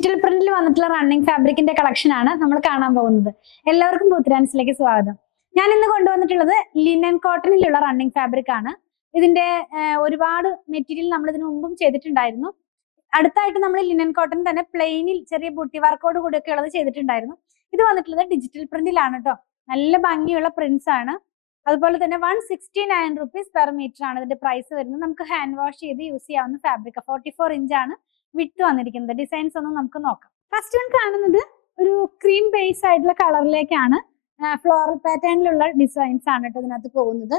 Digital പ്രിന്റിൽ വന്നിട്ടുള്ള running ഫാബ്രിക്കിന്റെ collection ആണ് നമ്മൾ കാണാൻ പോകുന്നത്. എല്ലാവർക്കും ബൂത്ത്രാൻസിലേക്ക് സ്വാഗതം. ഞാൻ ഇന്ന് കൊണ്ടുവന്നിട്ടുള്ളത് ലിനൻ കോട്ടണിലുള്ള റണ്ണിങ് ഫാബ്രിക് ആണ്. ഇതിന്റെ ഒരുപാട് മെറ്റീരിയൽ നമ്മൾ ഇതിനു മുമ്പും ചെയ്തിട്ടുണ്ടായിരുന്നു. അടുത്തായിട്ട് നമ്മൾ ലിനൻ കോട്ടൺ തന്നെ പ്ലെയിനിൽ ചെറിയ ബൂട്ടി വർക്കോട് കൂടിയൊക്കെ ഉള്ളത് ചെയ്തിട്ടുണ്ടായിരുന്നു. ഇത് വന്നിട്ടുള്ളത് ഡിജിറ്റൽ പ്രിന്റിലാണ് കേട്ടോ. നല്ല ഭംഗിയുള്ള പ്രിന്റ്സ് ആണ്. അതുപോലെ തന്നെ 169 റുപ്പീസ് പെർ മീറ്റർ ആണ് ഇതിന്റെ പ്രൈസ് വരുന്നത്. നമുക്ക് ഹാൻഡ് വാഷ് ചെയ്ത് യൂസ് ചെയ്യാവുന്ന ഫാബ്രിക്. 44 ഇഞ്ച് ആണ് വിട്ട് വന്നിരിക്കുന്നത്. ഡിസൈൻസ് ഒന്നും നമുക്ക് നോക്കാം. ഫസ്റ്റ് വൺ കാണുന്നത് ഒരു ക്രീം ബേസ് ആയിട്ടുള്ള കളറിലേക്കാണ്. ഫ്ലോറൽ പാറ്റേണിലുള്ള ഡിസൈൻസ് ആണ് കേട്ടോ ഇതിനകത്ത് പോകുന്നത്.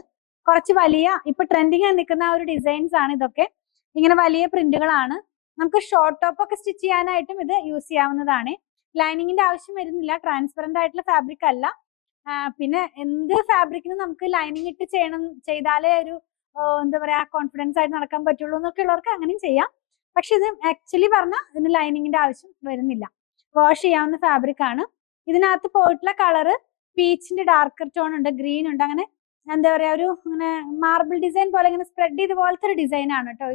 കുറച്ച് വലിയ ഇപ്പൊ ട്രെൻഡിങ് ആയി നിൽക്കുന്ന ആ ഒരു ഡിസൈൻസ് ആണ് ഇതൊക്കെ. ഇങ്ങനെ വലിയ പ്രിന്റുകളാണ്. നമുക്ക് ഷോർട്ട് ടോപ്പ് ഒക്കെ സ്റ്റിച്ച് ചെയ്യാനായിട്ടും ഇത് യൂസ് ചെയ്യാവുന്നതാണ്. ലൈനിങ്ങിന്റെ ആവശ്യം വരുന്നില്ല. ട്രാൻസ്പെറന്റ് ആയിട്ടുള്ള ഫാബ്രിക് അല്ല. പിന്നെ എന്ത് ഫാബ്രിക്കിനും നമുക്ക് ലൈനിങ് ഇട്ട് ചെയ്താലേ ഒരു എന്താ പറയാ കോൺഫിഡൻസ് ആയിട്ട് നടക്കാൻ പറ്റുള്ളൂ എന്നൊക്കെ ഉള്ളവർക്ക് അങ്ങനെയും ചെയ്യാം. പക്ഷെ ഇത് ആക്ച്വലി പറഞ്ഞാൽ ഇതിന് ലൈനിങ്ങിന്റെ ആവശ്യം വരുന്നില്ല. വാഷ് ചെയ്യാവുന്ന ഫാബ്രിക് ആണ്. ഇതിനകത്ത് പോയിട്ടുള്ള കളറ് പീച്ചിന്റെ ഡാർക്കർ ടോൺ ഉണ്ട്, ഗ്രീൻ ഉണ്ട്. അങ്ങനെ എന്താ പറയാ ഒരു ഇങ്ങനെ മാർബിൾ ഡിസൈൻ പോലെ ഇങ്ങനെ സ്പ്രെഡ് ചെയ്ത പോലത്തെ ഒരു ഡിസൈൻ ആണ് കേട്ടോ.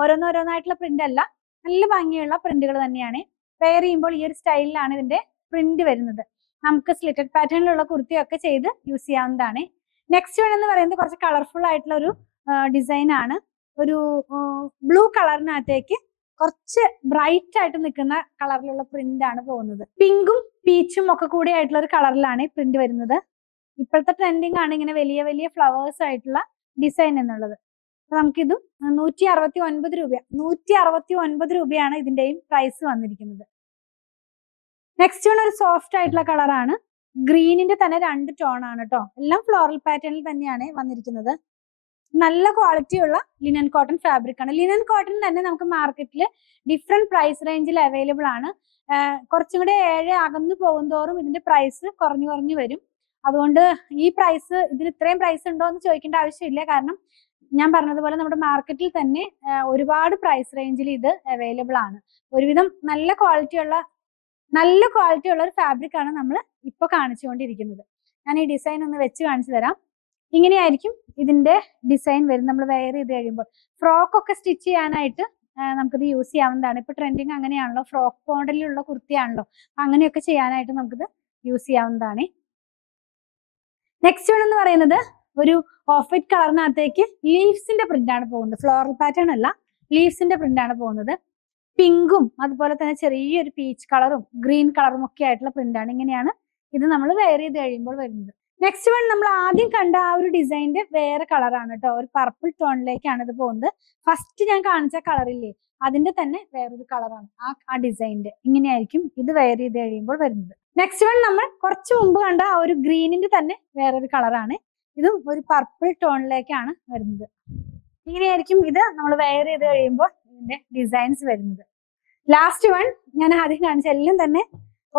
ഓരോന്നോരോന്നായിട്ടുള്ള പ്രിന്റ് അല്ല, നല്ല ഭംഗിയുള്ള പ്രിന്റുകൾ തന്നെയാണ്. വെയർ ചെയ്യുമ്പോൾ ഈ ഒരു സ്റ്റൈലിലാണ് ഇതിന്റെ പ്രിന്റ് വരുന്നത്. നമുക്ക് സ്ലിറ്റഡ് പാറ്റേണിലുള്ള കുർത്തിയൊക്കെ ചെയ്ത് യൂസ് ചെയ്യാവുന്നതാണ്. നെക്സ്റ്റ് വൺ എന്ന് പറയുന്നത് കുറച്ച് കളർഫുൾ ആയിട്ടുള്ള ഒരു ഡിസൈൻ ആണ്. ഒരു ബ്ലൂ കളറിനകത്തേക്ക് കുറച്ച് ബ്രൈറ്റ് ആയിട്ട് നിൽക്കുന്ന കളറിലുള്ള പ്രിന്റ് ആണ് പോകുന്നത്. പിങ്കും പീച്ചും ഒക്കെ കൂടി ആയിട്ടുള്ള ഒരു കളറിലാണ് ഈ പ്രിന്റ് വരുന്നത്. ഇപ്പോഴത്തെ ട്രെൻഡിങ് ആണ് ഇങ്ങനെ വലിയ വലിയ ഫ്ലവേഴ്സ് ആയിട്ടുള്ള ഡിസൈൻ എന്നുള്ളത്. അപ്പൊ നമുക്കിതും 169 രൂപ 169 രൂപയാണ് ഇതിന്റെയും പ്രൈസ് വന്നിരിക്കുന്നത്. നെക്സ്റ്റ് വൺ ഒരു സോഫ്റ്റ് ആയിട്ടുള്ള കളറാണ്. ഗ്രീനിന്റെ തന്നെ 2 ടോൺ ആണ് കേട്ടോ. എല്ലാം ഫ്ലോറൽ പാറ്റേണിൽ തന്നെയാണ് വന്നിരിക്കുന്നത്. നല്ല ക്വാളിറ്റി ഉള്ള ലിനൻ കോട്ടൺ ഫാബ്രിക് ആണ്. ലിനൻ കോട്ടൺ തന്നെ നമുക്ക് മാർക്കറ്റിൽ ഡിഫറെന്റ് പ്രൈസ് റേഞ്ചിൽ അവൈലബിൾ ആണ്. കുറച്ചും കൂടെ അകന്നു പോകുന്തോറും ഇതിന്റെ പ്രൈസ് കുറഞ്ഞു കുറഞ്ഞു വരും. അതുകൊണ്ട് ഈ പ്രൈസ് ഇതിന് ഇത്രയും പ്രൈസ് ഉണ്ടോ എന്ന് ചോദിക്കേണ്ട ആവശ്യമില്ല. കാരണം ഞാൻ പറഞ്ഞതുപോലെ നമ്മുടെ മാർക്കറ്റിൽ തന്നെ ഒരുപാട് പ്രൈസ് റേഞ്ചിൽ ഇത് അവൈലബിൾ ആണ്. ഒരുവിധം നല്ല ക്വാളിറ്റി ഉള്ള ഒരു ഫാബ്രിക് ആണ് നമ്മൾ ഇപ്പൊ കാണിച്ചുകൊണ്ടിരിക്കുന്നത്. ഞാൻ ഈ ഡിസൈൻ ഒന്ന് വെച്ച് കാണിച്ചു തരാം. ഇങ്ങനെയായിരിക്കും ഇതിന്റെ ഡിസൈൻ വരും. നമ്മൾ വെയർ ചെയ്ത് കഴിയുമ്പോൾ ഫ്രോക്ക് ഒക്കെ സ്റ്റിച്ച് ചെയ്യാനായിട്ട് നമുക്കിത് യൂസ് ചെയ്യാവുന്നതാണ്. ഇപ്പൊ ട്രെൻഡിങ് അങ്ങനെയാണല്ലോ, ഫ്രോക്ക് മോഡലിലുള്ള കുർത്തിയാണല്ലോ. അങ്ങനെയൊക്കെ ചെയ്യാനായിട്ട് നമുക്കിത് യൂസ് ചെയ്യാവുന്നതാണ്. നെക്സ്റ്റ് വൺ എന്ന് പറയുന്നത് ഒരു ഓഫ് വൈറ്റ് കളറിനകത്തേക്ക് ലീവ്സിന്റെ പ്രിന്റ് ആണ് പോകുന്നത്. ഫ്ലോറൽ പാറ്റേൺ അല്ല, ലീവ്സിന്റെ പ്രിന്റ് ആണ് പോകുന്നത്. പിങ്കും അതുപോലെ തന്നെ ചെറിയൊരു പീച്ച് കളറും ഗ്രീൻ കളറും ഒക്കെ ആയിട്ടുള്ള പ്രിന്റ് ആണ്. ഇങ്ങനെയാണ് ഇത് നമ്മൾ വെയർ ചെയ്ത് കഴിയുമ്പോൾ വരുന്നത്. നെക്സ്റ്റ് വൺ നമ്മൾ ആദ്യം കണ്ട ആ ഒരു ഡിസൈനിന്റെ വേറെ കളറാണ് കേട്ടോ. ഒരു പർപ്പിൾ ടോണിലേക്കാണ് ഇത് പോകുന്നത്. ഫസ്റ്റ് ഞാൻ കാണിച്ച കളറില്ലേ, അതിന്റെ തന്നെ വേറൊരു കളറാണ് ആ ഡിസൈനിന്റെ. ഇങ്ങനെയായിരിക്കും ഇത് വെയർ ചെയ്ത് കഴിയുമ്പോൾ വരുന്നത്. നെക്സ്റ്റ് വൺ നമ്മൾ കുറച്ച് മുമ്പ് കണ്ട ആ ഒരു ഗ്രീനിന്റെ തന്നെ വേറൊരു കളറാണ്. ഇതും ഒരു പർപ്പിൾ ടോണിലേക്കാണ് വരുന്നത്. ഇങ്ങനെയായിരിക്കും ഇത് നമ്മൾ വെയർ ചെയ്ത് കഴിയുമ്പോൾ ഇതിന്റെ ഡിസൈൻസ് വരുന്നത്. ലാസ്റ്റ് വൺ ഞാൻ ആദ്യം കാണിച്ച എല്ലാം തന്നെ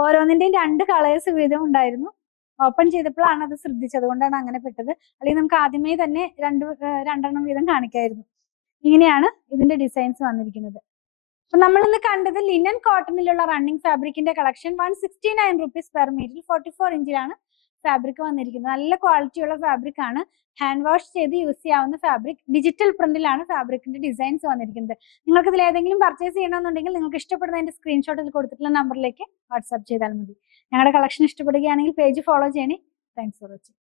ഓരോന്നിന്റെയും 2 കളേഴ്സ് വീതം ഉണ്ടായിരുന്നു. ഓപ്പൺ ചെയ്തപ്പോഴാണ് അത് ശ്രദ്ധിച്ചത്, അതുകൊണ്ടാണ് അങ്ങനെ പെട്ടത്. അല്ലെങ്കിൽ നമുക്ക് ആദ്യമേ തന്നെ രണ്ടെണ്ണം വീതം കാണിക്കായിരുന്നു. ഇങ്ങനെയാണ് ഇതിന്റെ ഡിസൈൻസ് വന്നിരിക്കുന്നത്. അപ്പൊ നമ്മൾ ഇന്ന് കണ്ടത് ലിനൻ കോട്ടണിലുള്ള റണ്ണിങ് ഫാബ്രിക്കിന്റെ കളക്ഷൻ. 169 റുപ്പീസ് പെർ മീറ്റർ 44 ഇഞ്ചിലാണ് ഫാബ്രിക് വന്നിരിക്കുന്നത്. നല്ല ക്വാളിറ്റി ഉള്ള ഫാബ്രിക് ആണ്. ഹാൻഡ് വാഷ് ചെയ്ത് യൂസ് ചെയ്യാവുന്ന ഫാബ്രിക്. ഡിജിറ്റൽ പ്രിന്റിലാണ് ഫാബ്രിക്കിന്റെ ഡിസൈൻസ് വന്നിരിക്കുന്നത്. നിങ്ങൾക്ക് ഇതിൽ ഏതെങ്കിലും പർച്ചേസ് ചെയ്യണമെന്നുണ്ടെങ്കിൽ നിങ്ങൾക്ക് ഇഷ്ടപ്പെടുന്നതിന്റെ സ്ക്രീൻഷോട്ടിൽ കൊടുത്തിട്ടുള്ള നമ്പറിലേക്ക് വാട്സ്ആപ്പ് ചെയ്താൽ മതി. ഞങ്ങളുടെ കളക്ഷൻ ഇഷ്ടപ്പെടുകയാണെങ്കിൽ പേജ് ഫോളോ ചെയ്യണേ. Thanks for watching.